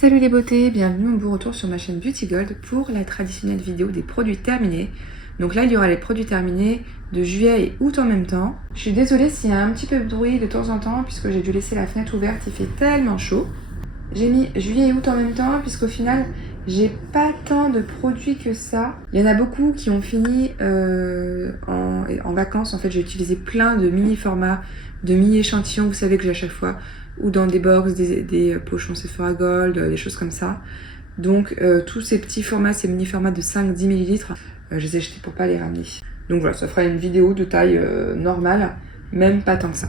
Salut les beautés, bienvenue au beau retour sur ma chaîne Beauty Gold pour la traditionnelle vidéo des produits terminés. Donc là il y aura les produits terminés de juillet et août en même temps. Je suis désolée s'il y a un petit peu de bruit de temps en temps puisque j'ai dû laisser la fenêtre ouverte, il fait tellement chaud. J'ai mis juillet et août en même temps puisqu'au final j'ai pas tant de produits que ça. Il y en a beaucoup qui ont fini en vacances. En fait j'ai utilisé plein de mini formats, de mini échantillons, vous savez que j'ai à chaque fois, ou dans des box, des pochons Sephora Gold, des choses comme ça. Donc tous ces petits formats, ces mini formats de 5-10 ml, je les ai jetés pour pas les ramener. Donc voilà, ça fera une vidéo de taille normale, même pas tant que ça.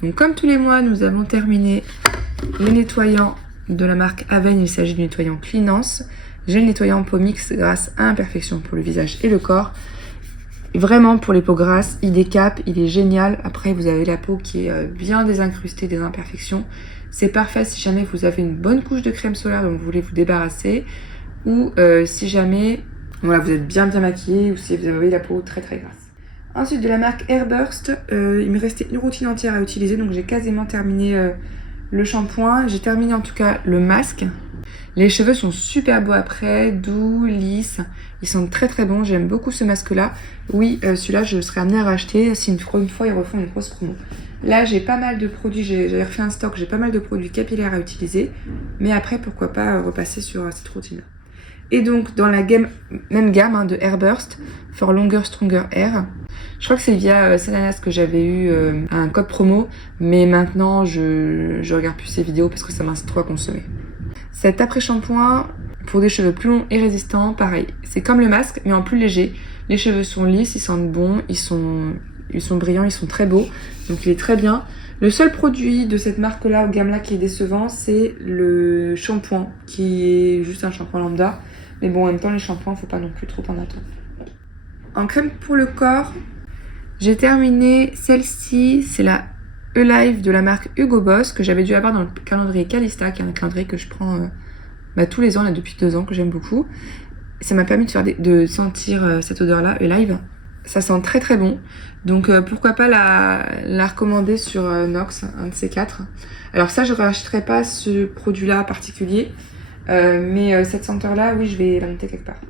Donc comme tous les mois, nous avons terminé les nettoyants de la marque Avène. Il s'agit du nettoyant Cleanance. J'ai le nettoyant peau mix grâce à Imperfection pour le visage et le corps. Vraiment pour les peaux grasses, il décape, il est génial. Après vous avez la peau qui est bien désincrustée des imperfections. C'est parfait si jamais vous avez une bonne couche de crème solaire dont vous voulez vous débarrasser. Ou si jamais voilà, vous êtes bien maquillé ou si vous avez la peau très grasse. Ensuite de la marque Airburst, il me restait une routine entière à utiliser, donc j'ai quasiment terminé le shampoing. J'ai terminé en tout cas le masque. Les cheveux sont super beaux après, doux, lisses. Ils sont très bons, j'aime beaucoup ce masque là. Oui, celui-là je serais amenée à racheter si une fois ils refont une grosse promo. Là j'ai pas mal de produits, j'ai refait un stock, j'ai pas mal de produits capillaires à utiliser. Mais après pourquoi pas repasser sur cette routine. Et donc dans la même gamme de Airburst, For Longer Stronger Hair. Je crois que c'est via Selenas que j'avais eu un code promo, mais maintenant je regarde plus ces vidéos parce que ça m'incite trop à consommer. Cet après-shampoing pour des cheveux plus longs et résistants, pareil, c'est comme le masque mais en plus léger. Les cheveux sont lisses, ils sentent bon, ils sont brillants, ils sont très beaux, donc il est très bien. Le seul produit de cette marque-là, ou gamme-là, qui est décevant, c'est le shampoing, qui est juste un shampoing lambda. Mais bon, en même temps, les shampoings, faut pas non plus trop en attendre. En crème pour le corps, j'ai terminé celle-ci, c'est la E-Live de la marque Hugo Boss, que j'avais dû avoir dans le calendrier Calista, qui est un calendrier que je prends tous les ans, là, depuis 2 ans, que j'aime beaucoup. Ça m'a permis de sentir cette odeur-là, E-Live. Ça sent très bon, donc pourquoi pas la recommander sur Nox, un de ces 4. Alors ça, je ne rachèterai pas ce produit-là particulier, mais cette senteur-là, oui, je vais la noter quelque part.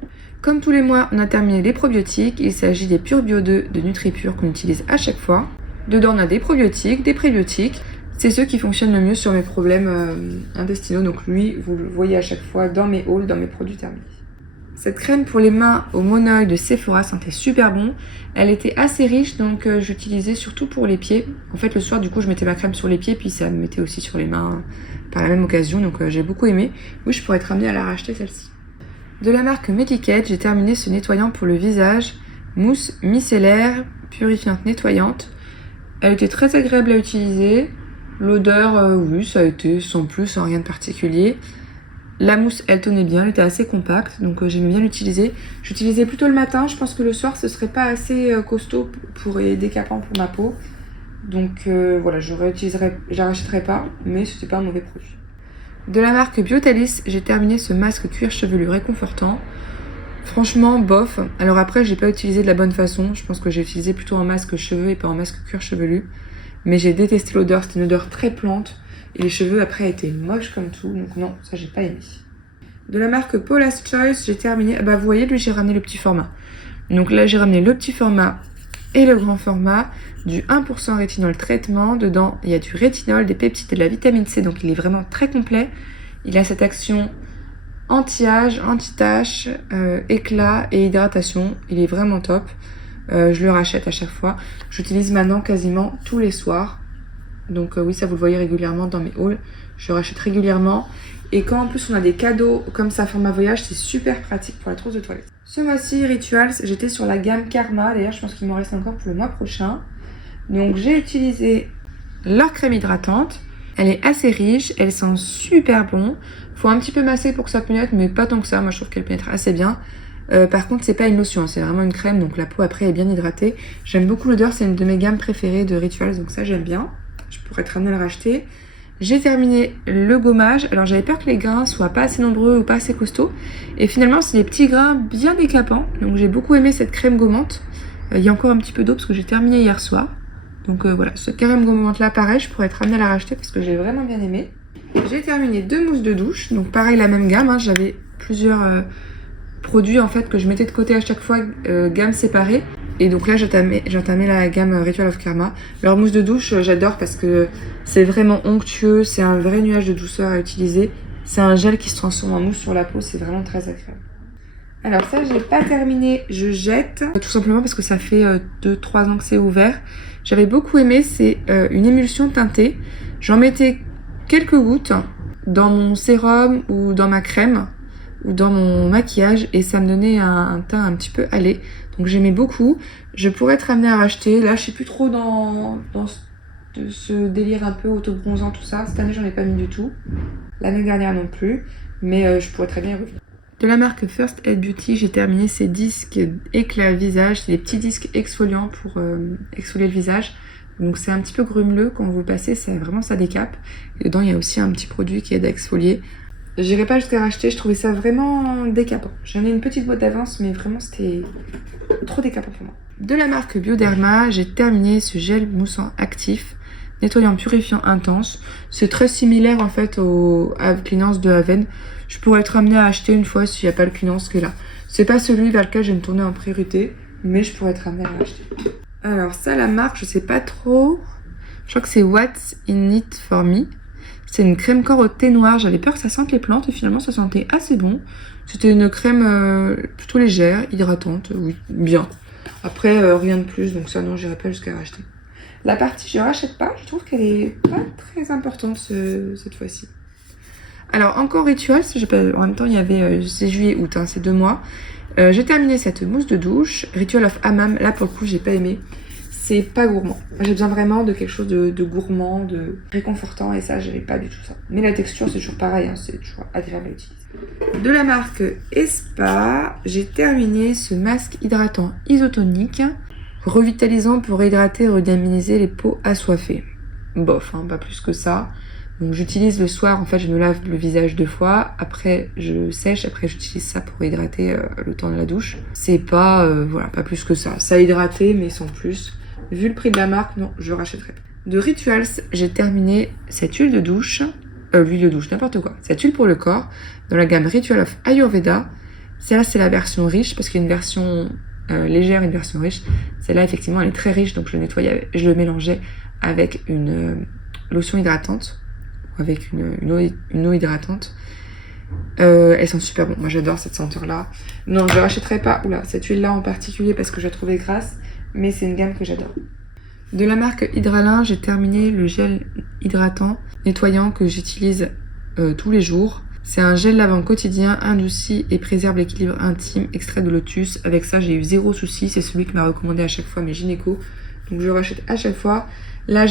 Comme tous les mois, on a terminé les probiotiques. Il s'agit des Pure Bio 2 de NutriPure qu'on utilise à chaque fois. Dedans, on a des probiotiques, des prébiotiques. C'est ceux qui fonctionnent le mieux sur mes problèmes intestinaux. Donc lui, vous le voyez à chaque fois dans mes hauls, dans mes produits terminés. Cette crème pour les mains au monoeil de Sephora sentait super bon. Elle était assez riche, donc j'utilisais surtout pour les pieds. En fait, le soir, du coup, je mettais ma crème sur les pieds, puis ça me mettait aussi sur les mains par la même occasion. Donc j'ai beaucoup aimé. Oui, je pourrais être amenée à la racheter celle-ci. De la marque Medicate, j'ai terminé ce nettoyant pour le visage. Mousse micellaire, purifiante nettoyante. Elle était très agréable à utiliser. L'odeur, oui, ça a été sans plus, sans rien de particulier. La mousse, elle tenait bien, elle était assez compacte, donc j'aimais bien l'utiliser. J'utilisais plutôt le matin, je pense que le soir, ce serait pas assez costaud et décapant pour ma peau. Donc voilà, je rachèterai pas, mais c'était pas un mauvais produit. De la marque Biotalis, j'ai terminé ce masque cuir chevelu réconfortant. Franchement, bof. Alors après, j'ai pas utilisé de la bonne façon. Je pense que j'ai utilisé plutôt en masque cheveux et pas en masque cuir chevelu. Mais j'ai détesté l'odeur, c'était une odeur très plante. Et les cheveux après étaient moches comme tout, donc non, ça j'ai pas aimé. De la marque Paula's Choice, j'ai terminé. Vous voyez, lui j'ai ramené le petit format. Donc là j'ai ramené le petit format et le grand format, du 1% rétinol traitement. Dedans il y a du rétinol, des peptides et de la vitamine C, donc il est vraiment très complet. Il a cette action anti-âge, anti-tache, éclat et hydratation. Il est vraiment top. Je le rachète à chaque fois. J'utilise maintenant quasiment tous les soirs. Donc oui, ça vous le voyez régulièrement dans mes hauls. Je rachète régulièrement. Et quand en plus on a des cadeaux comme ça format voyage, c'est super pratique pour la trousse de toilette. Ce mois-ci, Rituals, j'étais sur la gamme Karma. D'ailleurs, je pense qu'il m'en reste encore pour le mois prochain. Donc j'ai utilisé leur crème hydratante. Elle est assez riche, elle sent super bon. Faut un petit peu masser pour que ça pénètre, mais pas tant que ça. Moi, je trouve qu'elle pénètre assez bien. Par contre, c'est pas une lotion, c'est vraiment une crème, donc la peau après est bien hydratée. J'aime beaucoup l'odeur, c'est une de mes gammes préférées de Rituals, donc ça j'aime bien. Je pourrais être amenée à le racheter. J'ai terminé le gommage. Alors j'avais peur que les grains soient pas assez nombreux ou pas assez costauds. Et finalement, c'est des petits grains bien décapants. Donc j'ai beaucoup aimé cette crème gommante. Il y a encore un petit peu d'eau parce que j'ai terminé hier soir. Donc voilà, cette crème gommante là, pareil, je pourrais être amenée à la racheter parce que j'ai vraiment bien aimé. J'ai terminé 2 mousses de douche. Donc pareil, la même gamme, hein. J'avais plusieurs produits en fait que je mettais de côté à chaque fois, gamme séparée. Et donc là j'entamais la gamme Ritual of Karma. Leur mousse de douche j'adore parce que c'est vraiment onctueux, c'est un vrai nuage de douceur à utiliser. C'est un gel qui se transforme en mousse sur la peau, c'est vraiment très agréable. Alors ça j'ai pas terminé, je jette. Tout simplement parce que ça fait 2-3 ans que c'est ouvert. J'avais beaucoup aimé, c'est une émulsion teintée. J'en mettais quelques gouttes dans mon sérum ou dans ma crème ou dans mon maquillage et ça me donnait un teint un petit peu hâlé. Donc j'aimais beaucoup. Je pourrais être amenée à racheter. Là je suis plus trop dans ce délire un peu auto-bronzant tout ça. Cette année j'en ai pas mis du tout. L'année dernière non plus. Mais je pourrais très bien y revenir. De la marque First Aid Beauty, j'ai terminé ces disques éclat visage. C'est des petits disques exfoliants pour exfolier le visage. Donc c'est un petit peu grumeleux quand vous le passez, ça décape. Et dedans il y a aussi un petit produit qui aide à exfolier. J'irai pas jusqu'à racheter, je trouvais ça vraiment décapant. J'en ai une petite boîte d'avance, mais vraiment c'était trop décapant pour moi. De la marque Bioderma, j'ai terminé ce gel moussant actif, nettoyant purifiant intense. C'est très similaire en fait au Cleanance de Haven. Je pourrais être amenée à acheter une fois s'il n'y a pas le Cleanance qui est là. C'est pas celui vers lequel je vais me tourner en priorité, mais je pourrais être amenée à l'acheter. Alors ça, la marque, je sais pas trop. Je crois que c'est What's in It for Me. C'est une crème corps au thé noir. J'avais peur que ça sente les plantes et finalement ça sentait assez bon. C'était une crème plutôt légère, hydratante, oui, bien. Après, rien de plus, donc ça non, j'irai pas jusqu'à racheter. La partie je rachète pas, je trouve qu'elle est pas très importante cette fois-ci. Alors encore Rituals, en même temps il y avait, c'est juillet-août, hein, c'est 2 mois. J'ai terminé cette mousse de douche, Ritual of Hammam, là pour le coup j'ai pas aimé. C'est pas gourmand. J'ai besoin vraiment de quelque chose de gourmand, de réconfortant et ça, j'avais pas du tout ça. Mais la texture, c'est toujours pareil, hein, c'est toujours agréable à utiliser. De la marque Espa, j'ai terminé ce masque hydratant isotonique, revitalisant pour hydrater et redynamiser les peaux assoiffées. Bof, hein, pas plus que ça. Donc j'utilise le soir, en fait, je me lave le visage 2 fois, après je sèche, après j'utilise ça pour hydrater le temps de la douche. C'est pas, voilà, pas plus que ça. Ça a hydraté, mais sans plus. Vu le prix de la marque, non, je rachèterai pas. De Rituals, j'ai terminé cette huile de douche, l'huile de douche, n'importe quoi. Cette huile pour le corps, dans la gamme Ritual of Ayurveda. Celle-là, c'est la version riche, parce qu'il y a une version légère et une version riche. Celle-là, effectivement, elle est très riche, donc je le mélangeais avec une lotion hydratante, avec une eau hydratante. Elles sont super bonnes. Moi, j'adore cette senteur-là. Non, je rachèterai pas, cette huile-là en particulier, parce que je la trouvais grasse. Mais c'est une gamme que j'adore. De la marque Hydralin, j'ai terminé le gel hydratant nettoyant que j'utilise tous les jours. C'est un gel lavant quotidien, adoucit et préserve l'équilibre intime, extrait de lotus. Avec ça, j'ai eu 0 souci. C'est celui que m'a recommandé à chaque fois mes gynécos. Donc je rachète à chaque fois. Là,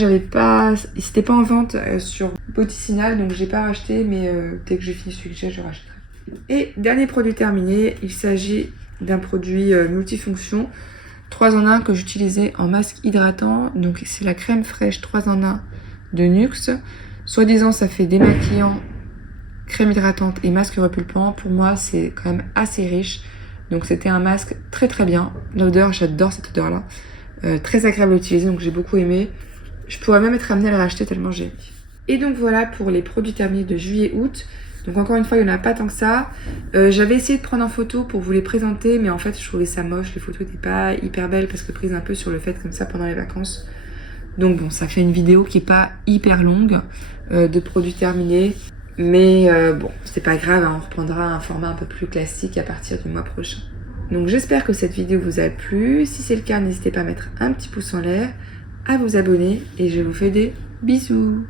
c'était pas en vente sur Boticinal, donc j'ai pas racheté, mais dès que j'ai fini celui que j'ai, je rachèterai. Et dernier produit terminé, il s'agit d'un produit multifonction 3 en 1 que j'utilisais en masque hydratant. Donc c'est la crème fraîche 3 en 1 de Nuxe. Soi-disant ça fait démaquillant, crème hydratante et masque repulpant. Pour moi c'est quand même assez riche. Donc c'était un masque très très bien. L'odeur, j'adore cette odeur là. Très agréable à utiliser, donc j'ai beaucoup aimé. Je pourrais même être amenée à le racheter tellement j'ai aimé. Et donc voilà pour les produits terminés de juillet-août. Donc encore une fois, il n'y en a pas tant que ça. J'avais essayé de prendre en photo pour vous les présenter, mais en fait, je trouvais ça moche. Les photos n'étaient pas hyper belles parce que prises un peu sur le fait comme ça pendant les vacances. Donc bon, ça fait une vidéo qui n'est pas hyper longue de produits terminés. Mais bon, c'est pas grave, hein, on reprendra un format un peu plus classique à partir du mois prochain. Donc j'espère que cette vidéo vous a plu. Si c'est le cas, n'hésitez pas à mettre un petit pouce en l'air, à vous abonner et je vous fais des bisous.